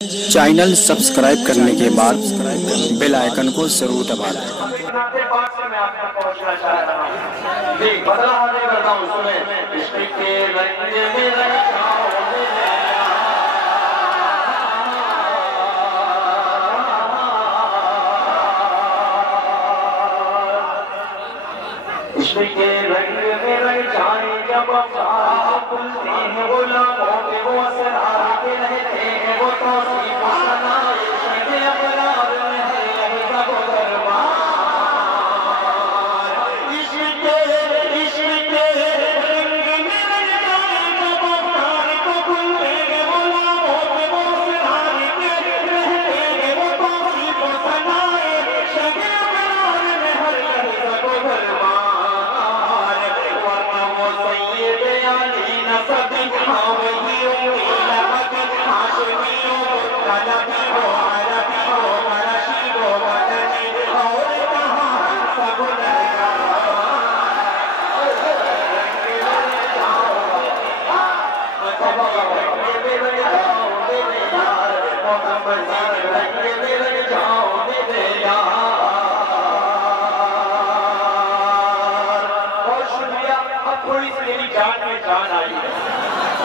Channel subscribe کرنے کے بعد بیل آئیکن کو ضرور دبا دیں۔ عشق کے رنگ میں رنگ جائیں جب افسار کھلتے ہیں وہ لمحوں پہ وہ اسرار کے رہتے ہیں وہ توصیف و ثنائے شہد ابرار میں ہے یہی سب و دربار۔ عشق کے رنگ میں رنگ جائیں جب افسار کو کھلتے ہیں وہ لمحوں پہ وہ اسرار کے رہتے ہیں وہ توصیف و ثنائے شہد ابرار میں ہے یہی سب و دربار۔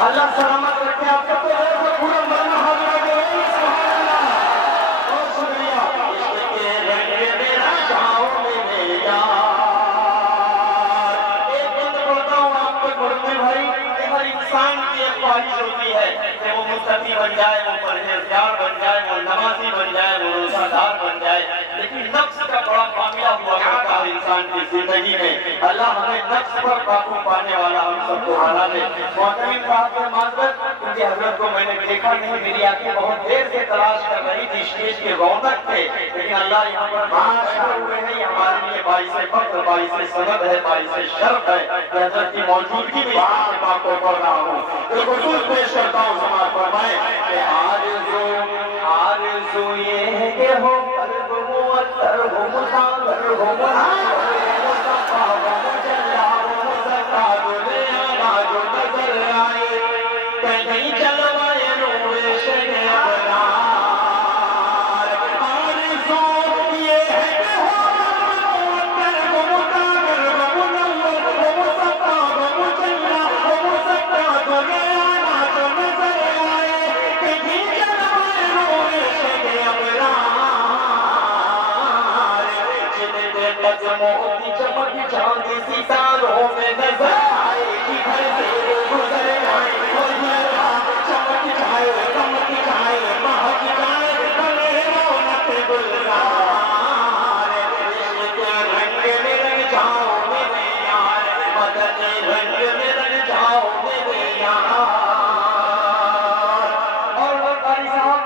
اللہ سلامت رکھے آپ کو پورا مرنا حاضر آگے سبحان اللہ اور شکریہ۔ عشق کے رنگ میں رنگ جاؤ میرے یار۔ ایک بند پڑھتا ہوں آپ کو پڑھنے بھائی کہ ہر انسان کی ایک خواہش ہوتی ہے کہ وہ متقی بن جائے، وہ پرہیزگار بن جائے، وہ نمازی بن جائے، وہ روزہ دار بن جائے، لیکن نفس کا بڑا معاملہ ہوا کرتا ہے انسان کی زندگی میں۔ اللہ ہمیں نفس پر قابو پانے والا ہم سب کو بنا دے۔ محترم صاحب کے معذرت کیونکہ حضرت کو میں نے دیکھا نہیں، میری آنکھیں بہت دیر سے تلاش کر رہی تھی، اسٹیج کے رونق تھے، لیکن اللہ یہاں پر ماشاء ہوئے ہیں، یہ ہمارے لیے باعث فخر، باعث سند ہے، باعث شرف ہے کہ حضرت کی موجودگی میں آپ بات کو پڑھ رہا ہوں۔ ایک اصول پیش کرتا ہوں، سماعت فرمائیں کہ آرزو یہ ہے کہ ہو قلب معطر ہو مصابر ہو منور مصطفیٰ ہو مجلا ہو مزکا دلے آنا جو نظر آئے کہیں چلوائے نور شہ ابرار۔ آرزو یہ ہے کہ ہو قلب معطر ہو مصابر ہو منور ہو مصطفیٰ ہو مجلا ہو مزکا دلے آنا جو نظر آئے کہیں چلوائے نور شہ ابرار۔ قدموں کی چمک چاند ستاروں میں نظر آئے کدھر سے گزر آئے اور یہ چمک جائے چمک جائے مہک جائے بھلے رونق گلزار۔ عشق کے رنگ میں رنگ جاؤ میرے یار، مدنی رنگ میں رنگ جاؤ میرے یار۔ اور قاری صاحب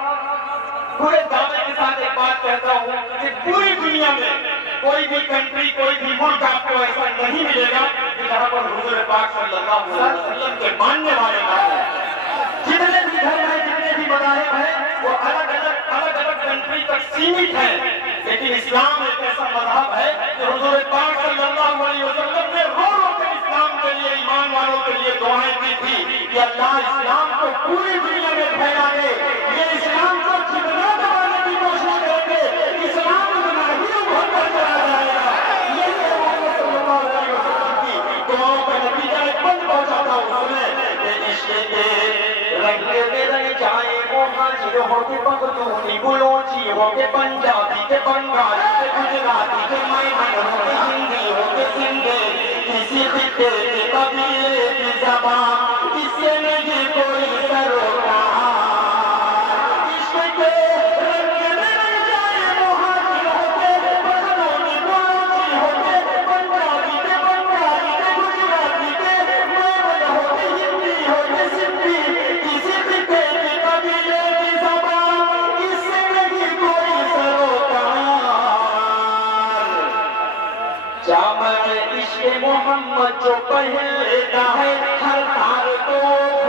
پورے دعوے کے ساتھ ایک بات کہتا ہوں کہ پوری دنیا میں کوئی بھی کنٹری، کوئی بھی ملک آپ کو ایسا نہیں ملے گا کہ جہاں پر حضور پاک صلی اللہ علیہ وسلم کے ماننے والے نہ ہوں۔ جتنے بھی گھر ہیں، جتنے بھی مذاہب ہیں، وہ الگ الگ کنٹری تک سیمت ہیں، لیکن اسلام ایک ایسا مذہب ہے کہ حضور پاک صلی اللہ علیہ وسلم نے رو رو کر اسلام کے لیے، ایمان والوں کے لیے دعائیں کی تھی کہ اللہ اسلام کو پوری دنیا میں پھیلا دے۔ یہ اسلام کو جتنا دبانے کی کوشش کریں گے، اسلام ہو کے پختونی بلوچی ہو کے پنجابی کے بنگالی کے گجراتی کے میمن ہو کے ہندی ہو کے سندھی، کسی خطے کے قبیلے کی زبان اس سے نہیں کوئی سروکار۔ عشق کے رنگ میں رنگ جائے مہاجر ہو کے پختونی بلوچی ہو کے پنجابی کے بنگالی کے گجراتی کے میمن ہو کے ہندی ہو کے سندھی، کسی خطے کے قبیلے محمد جو پہن لیتا ہے ہر تار کو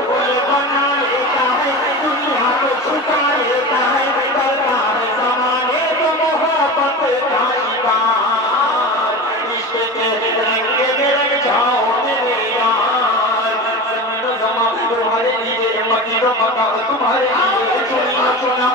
پھول بنا لیتا ہے، دنیا کو چھکا لیتا ہے، کرتا ہے زمانے کو محبت کا عبار۔ عشق کے رنگ میں رنگ جاؤ میرے یار، زمین و زمان تمہارے لیے، مدینہ مکہ تمہارے لیے، چنا چنا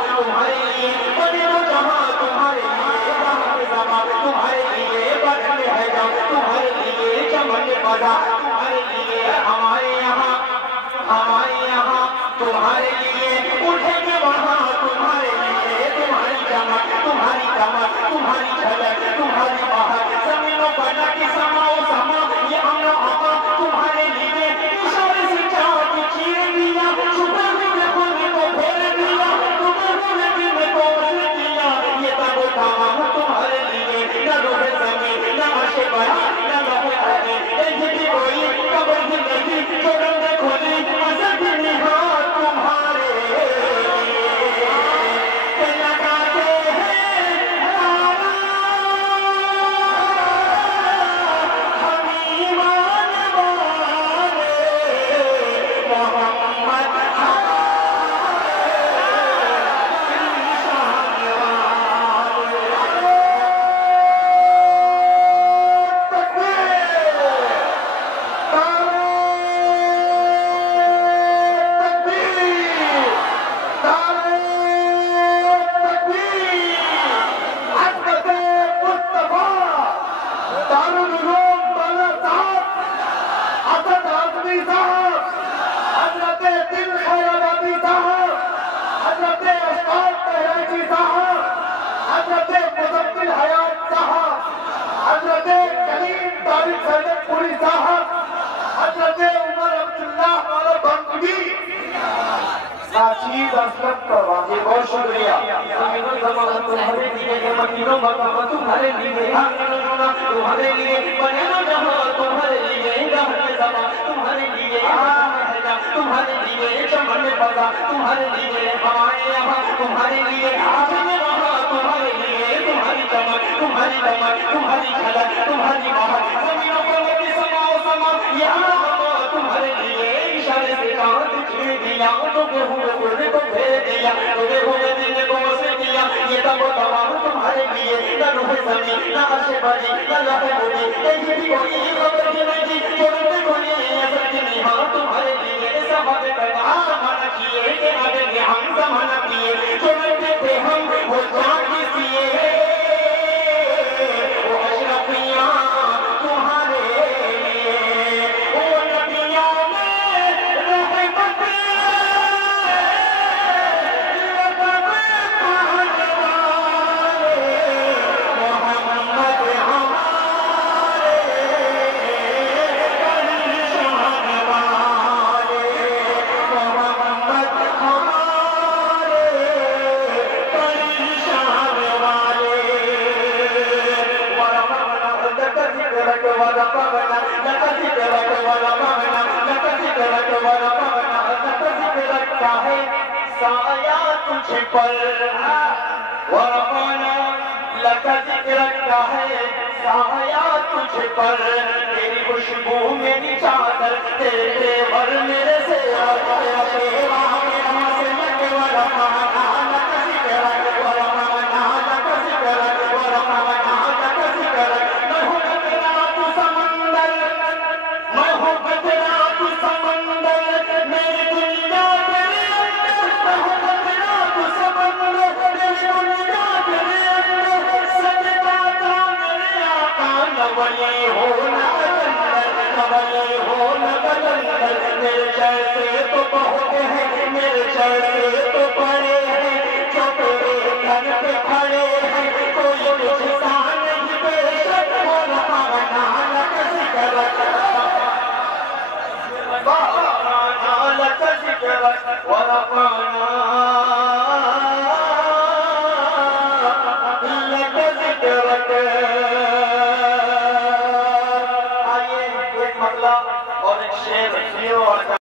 برکت الحیات صاحب، حضرت کلیم طارق سید پوری صاحب، حضرت عمر عبداللہ والا بنگوی ناچیز اسلم کروا دی. بہت شکریہ. زمین و زمان تمہارے لیے، مکینوں مکان تمہارے لیے، تمہارے لیے بنے نہ جہاں تمہارے لیے، گہر زمان تمہارے لیے، تمہارے لیے چمن پتا تمہارے لیے، ہوائیں یہاں تمہارے لیے، آسمان وہاں تمہارے لیے، تمہاری چمن تمہاری دمن تمہاری جھلک تمہاری بہار، زمینوں پر ہوتی سما و سما یہاں تمہارے لیے، اشارے سے کہاں تجھے دیا تو گہوں گرنے کو پھیر دیا، تو گہوں میں دل کو سے دیا، یہ تب و تمام تمہارے لیے، نہ روح زمین نہ عرش باری نہ لوح مبین، کہیں بھی کوئی خبر کی نہیں تھی، چھوڑتے کوئی اثر کی نہیں، ہاں تمہارے لیے سبب پیدا زمانہ کیے کہ آگے گے ہم زمانہ کیے، چھوڑتے تھے ہم وہ جان کسیے، وہ اشرفیاں تمہارے لیے، وہ نبیاں میں رحمت تجھ پر ورفعنا لک ذکرک کا ہے سایہ تجھ پر، تیری خوشبو میری چادر، تیرے تیور میرے سے میرے جیسے تو بہت ہیں، میرے جیسے تو بڑے ہیں، جو تیرے گھر پہ کھڑے ہیں، کوئی مجھ سا نہیں بے شک، ورفعنا لک ذکرک، ورفعنا لک ذکرک، ورفعنا لک ذکرک. آئیے ایک مطلب اور ایک شعر